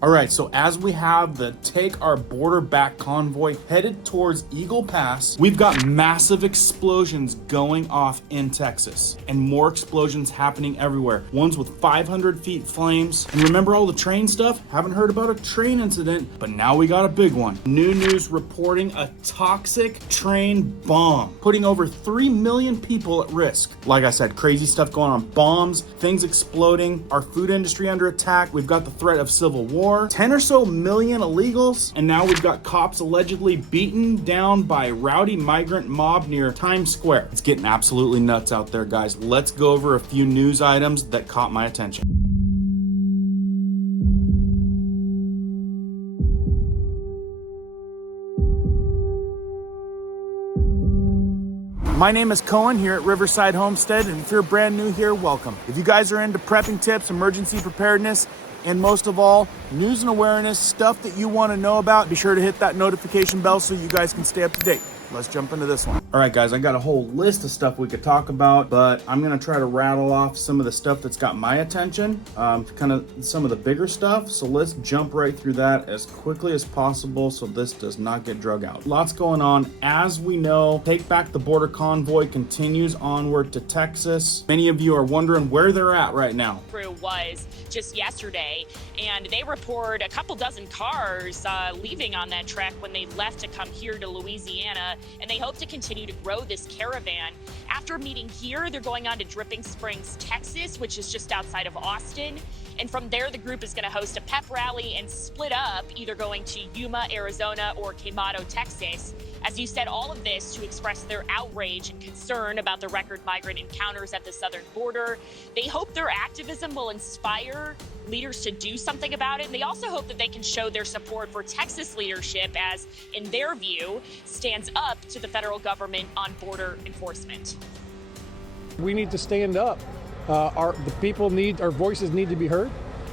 All right, so as we have the Take Our Border Back convoy headed towards Eagle Pass, we've got massive explosions going off in Texas and more explosions happening everywhere. Ones with 500 feet flames. And remember all the train stuff? Haven't heard about a train incident, but now we got a big one. New news reporting a toxic train bomb, putting over 3 million people at risk. Like I said, crazy stuff going on. Bombs, things exploding, our food industry under attack. We've got the threat of civil war. 10 or so million illegals, and now we've got cops allegedly beaten down by rowdy migrant mob near Times Square. It's getting absolutely nuts out there, guys. Let's go over a few news items that caught my attention. My name is Cohen here at Riverside Homestead, and if you're brand new here, welcome. If you guys are into prepping tips, emergency preparedness, and most of all, news and awareness, stuff that you want to know about, be sure to hit that notification bell so you guys can stay up to date. Let's jump into this one. All right, guys, I got a whole list of stuff we could talk about, but I'm gonna try to rattle off some of the stuff that's got my attention, kind of some of the bigger stuff. So let's jump right through that as quickly as possible so this does not get drug out. Lots going on. As we know, Take Back the Border convoy continues onward to Texas. Many of you are wondering where they're at right now. Crew was just yesterday, and they report a couple dozen cars leaving on that trek when they left to come here to Louisiana, and they hope to continue to grow this caravan. After meeting here, they're going on to Dripping Springs, Texas, which is just outside of Austin. And from there, the group is going to host a pep rally and split up, either going to Yuma, Arizona, or Quemado, Texas. As you said, all of this to express their outrage and concern about the record migrant encounters at the southern border. They hope their activism will inspire leaders to do something about it. And they also hope that they can show their support for Texas leadership as, in their view, stands up to the federal government on border enforcement. We need to stand up. Our voices need to be heard.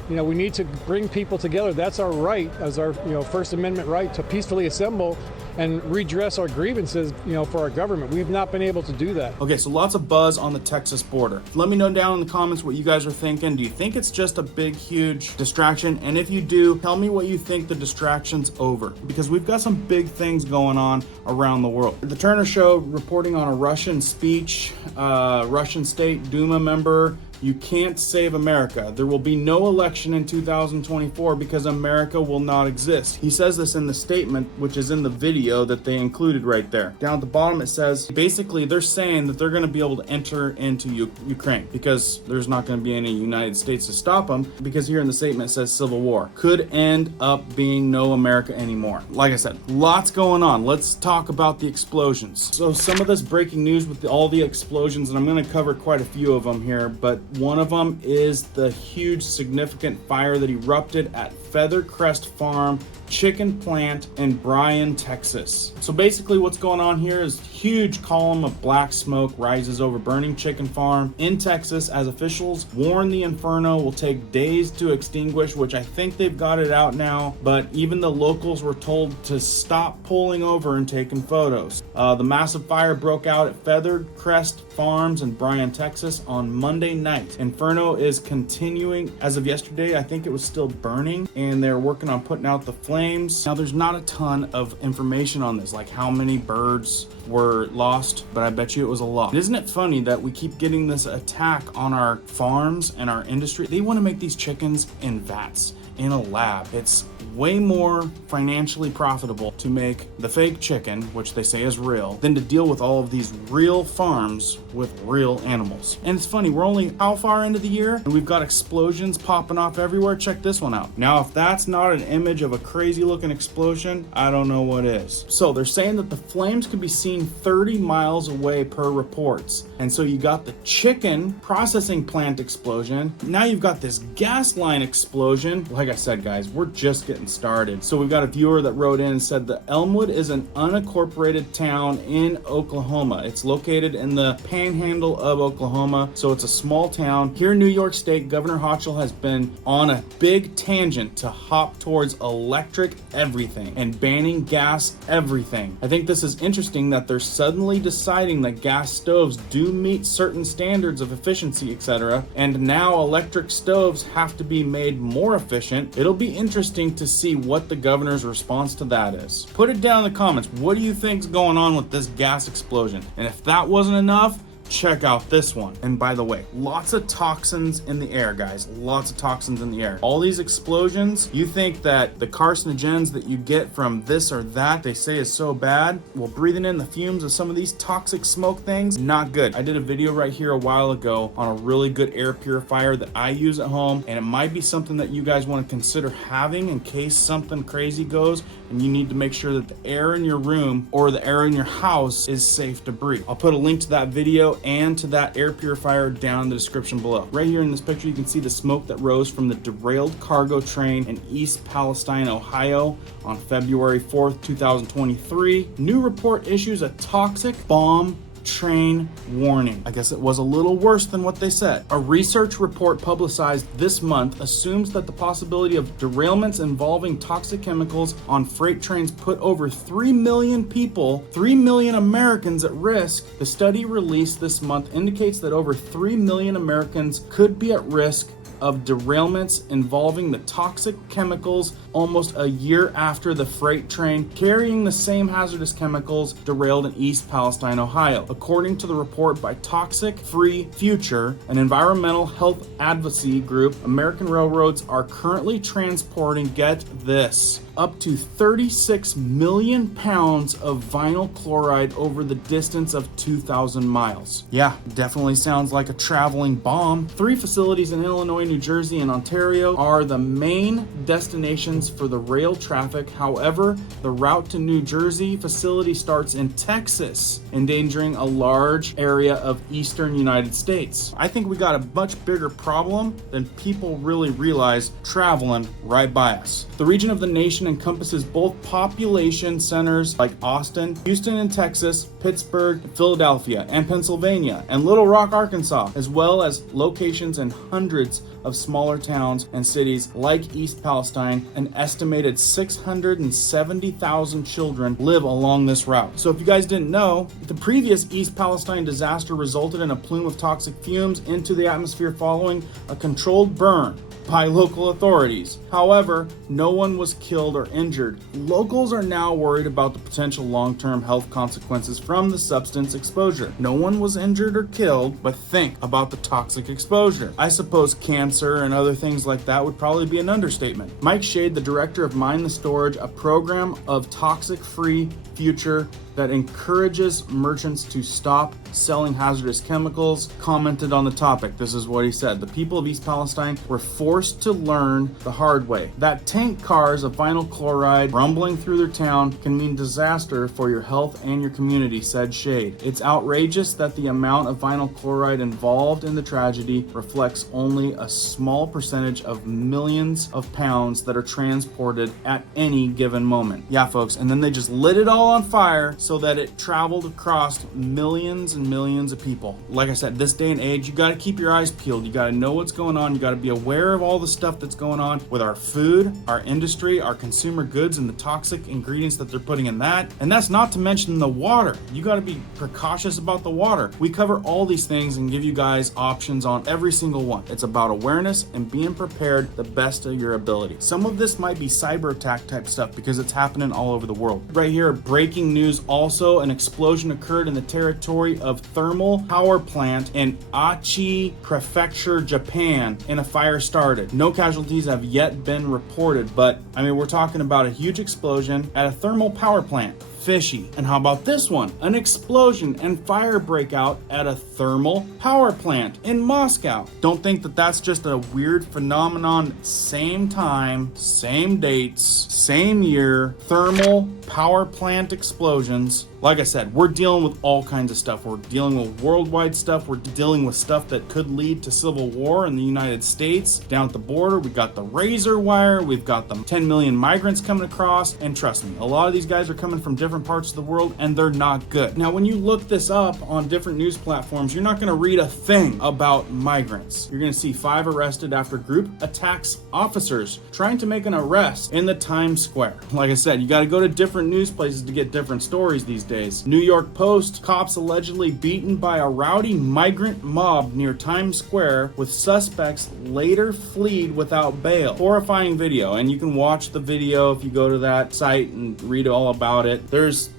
You know, we need to bring people together. That's our right, as our First Amendment right, to peacefully assemble and redress our grievances, for our government. We've not been able to do that. Okay, so lots of buzz on the Texas border. Let me know down in the comments what you guys are thinking. Do you think it's just a big, huge distraction? And if you do, tell me what you think the distraction's over, because we've got some big things going on around the world. The Turner Show reporting on a Russian speech, Russian State Duma member. You can't save America. There will be no election in 2024 because America will not exist. He says this in the statement, which is in the video that they included right there. Down at the bottom, it says, basically, they're saying that they're going to be able to enter into Ukraine because there's not going to be any United States to stop them, because here in the statement it says civil war. Could end up being no America anymore. Like I said, lots going on. Let's talk about the explosions. So some of this breaking news with all the explosions, and I'm going to cover quite a few of them here, but one of them is the huge significant fire that erupted at Feather Crest Farm chicken plant in Bryan, Texas. So basically what's going on here is huge column of black smoke rises over burning chicken farm in Texas as officials warn the inferno will take days to extinguish, which I think they've got it out now, but even the locals were told to stop pulling over and taking photos. The massive fire broke out at Feathered Crest Farms in Bryan, Texas on Monday night. Inferno is continuing. As of yesterday, I think it was still burning, and they're working on putting out the flames. Now, there's not a ton of information on this, like how many birds were lost, but I bet you it was a lot. Isn't it funny that we keep getting this attack on our farms and our industry? They want to make these chickens in vats, in a lab. It's way more financially profitable to make the fake chicken, which they say is real, than to deal with all of these real farms with real animals. And it's funny, we're only how far into the year and we've got explosions popping off everywhere. Check this one out. Now, if that's not an image of a crazy looking explosion, I don't know what is. So they're saying that the flames could be seen 30 miles away per reports. And so you got the chicken processing plant explosion. Now you've got this gas line explosion. Like I said, guys, we're just getting started. So we've got a viewer that wrote in and said that Elmwood is an unincorporated town in Oklahoma. It's located in the panhandle of Oklahoma, so it's a small town. Here in New York State, Governor Hochul has been on a big tangent to hop towards electric everything and banning gas everything. I think this is interesting that they're suddenly deciding that gas stoves do meet certain standards of efficiency, etc., and now electric stoves have to be made more efficient patient. It'll be interesting to see what the governor's response to that is. Put it down in the comments. What do you think's going on with this gas explosion? And if that wasn't enough, check out this one. And by the way, lots of toxins in the air, guys. Lots of toxins in the air. All these explosions, you think that the carcinogens that you get from this or that, they say is so bad. Well, breathing in the fumes of some of these toxic smoke things, not good. I did a video right here a while ago on a really good air purifier that I use at home, and it might be something that you guys want to consider having in case something crazy goes and you need to make sure that the air in your room or the air in your house is safe to breathe. I'll put a link to that video and to that air purifier down in the description below. Right here in this picture, you can see the smoke that rose from the derailed cargo train in East Palestine, Ohio on February 4th, 2023. New report issues a toxic bomb train warning. I guess it was a little worse than what they said. A research report publicized this month assumes that the possibility of derailments involving toxic chemicals on freight trains put over 3 million people, 3 million Americans at risk. The study released this month indicates that over 3 million Americans could be at risk of derailments involving the toxic chemicals almost a year after the freight train carrying the same hazardous chemicals derailed in East Palestine, Ohio. According to the report by Toxic Free Future, an environmental health advocacy group, American railroads are currently transporting, get this, up to 36 million pounds of vinyl chloride over the distance of 2,000 miles. Yeah, definitely sounds like a traveling bomb. 3 facilities in Illinois, New Jersey, and Ontario are the main destinations for the rail traffic. However, the route to New Jersey facility starts in Texas, endangering a large area of eastern United States. I think we got a much bigger problem than people really realize traveling right by us. The region of the nation encompasses both population centers like Austin, Houston in Texas, Pittsburgh, Philadelphia, and Pennsylvania, and Little Rock, Arkansas, as well as locations in hundreds of smaller towns and cities like East Palestine. An estimated 670,000 children live along this route. So if you guys didn't know, the previous East Palestine disaster resulted in a plume of toxic fumes into the atmosphere following a controlled burn by local authorities. However, no one was killed or injured. Locals are now worried about the potential long-term health consequences from the substance exposure. No one was injured or killed, but think about the toxic exposure. I suppose cancer and other things like that would probably be an understatement. Mike Shade, the director of Mind the Storage, a program of toxic-free future that encourages merchants to stop selling hazardous chemicals, commented on the topic. This is what he said. The people of East Palestine were forced to learn the hard way that tank cars of vinyl chloride rumbling through their town can mean disaster for your health and your community, said Shade. It's outrageous that the amount of vinyl chloride involved in the tragedy reflects only a small percentage of millions of pounds that are transported at any given moment. Yeah, folks, and then they just lit it all on fire so that it traveled across millions and millions of people. Like I said, this day and age, you got to keep your eyes peeled. You got to know what's going on. You got to be aware of all the stuff that's going on with our food, our industry, our consumer goods, and the toxic ingredients that they're putting in that. And that's not to mention the water. You got to be precautious about the water. We cover all these things and give you guys options on every single one. It's about awareness and being prepared the best of your ability. Some of this might be cyber attack type stuff because it's happening all over the world. Right here, breaking news. Also, an explosion occurred in the territory of thermal power plant in Aichi Prefecture, Japan, and a fire started. No casualties have yet been reported, but I mean, we're talking about a huge explosion at a thermal power plant. Fishy. And how about this one? An explosion and fire breakout at a thermal power plant in Moscow. Don't think that that's just a weird phenomenon. Same time, same dates, same year, thermal power plant explosions. Like I said, we're dealing with all kinds of stuff. We're dealing with worldwide stuff. We're dealing with stuff that could lead to civil war in the United States. Down at the border, we got the razor wire. We've got the 10 million migrants coming across. And trust me, a lot of these guys are coming from different parts of the world and they're not good. Now, when you look this up on different news platforms, you're not going to read a thing about migrants. You're going to see 5 arrested after group attacks officers trying to make an arrest in the Times Square. Like I said, you got to go to different news places to get different stories these days. days. New York Post, cops allegedly beaten by a rowdy migrant mob near Times Square, with suspects later fled without bail. Horrifying video, and you can watch the video if you go to that site and read all about it. There's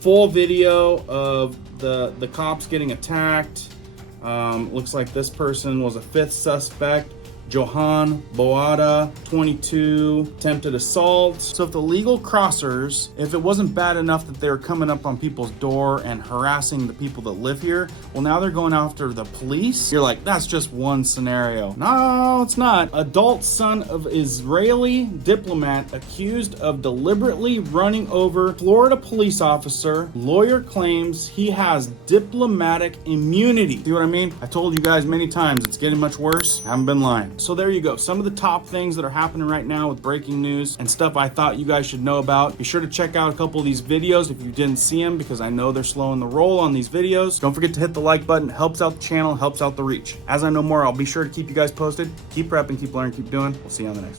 full video of the cops getting attacked. Looks like this person was a fifth suspect. Johan Boada, 22, attempted assault. So if the legal crossers, if it wasn't bad enough that they were coming up on people's door and harassing the people that live here, well, now they're going after the police. You're like, that's just one scenario. No, it's not. Adult son of Israeli diplomat accused of deliberately running over Florida police officer. Lawyer claims he has diplomatic immunity. See what I mean? I told you guys many times, it's getting much worse. I haven't been lying. So there you go. Some of the top things that are happening right now with breaking news and stuff I thought you guys should know about. Be sure to check out a couple of these videos if you didn't see them, because I know they're slowing the roll on these videos. Don't forget to hit the like button. It helps out the channel, helps out the reach. As I know more, I'll be sure to keep you guys posted. Keep prepping, keep learning, keep doing. We'll see you on the next one.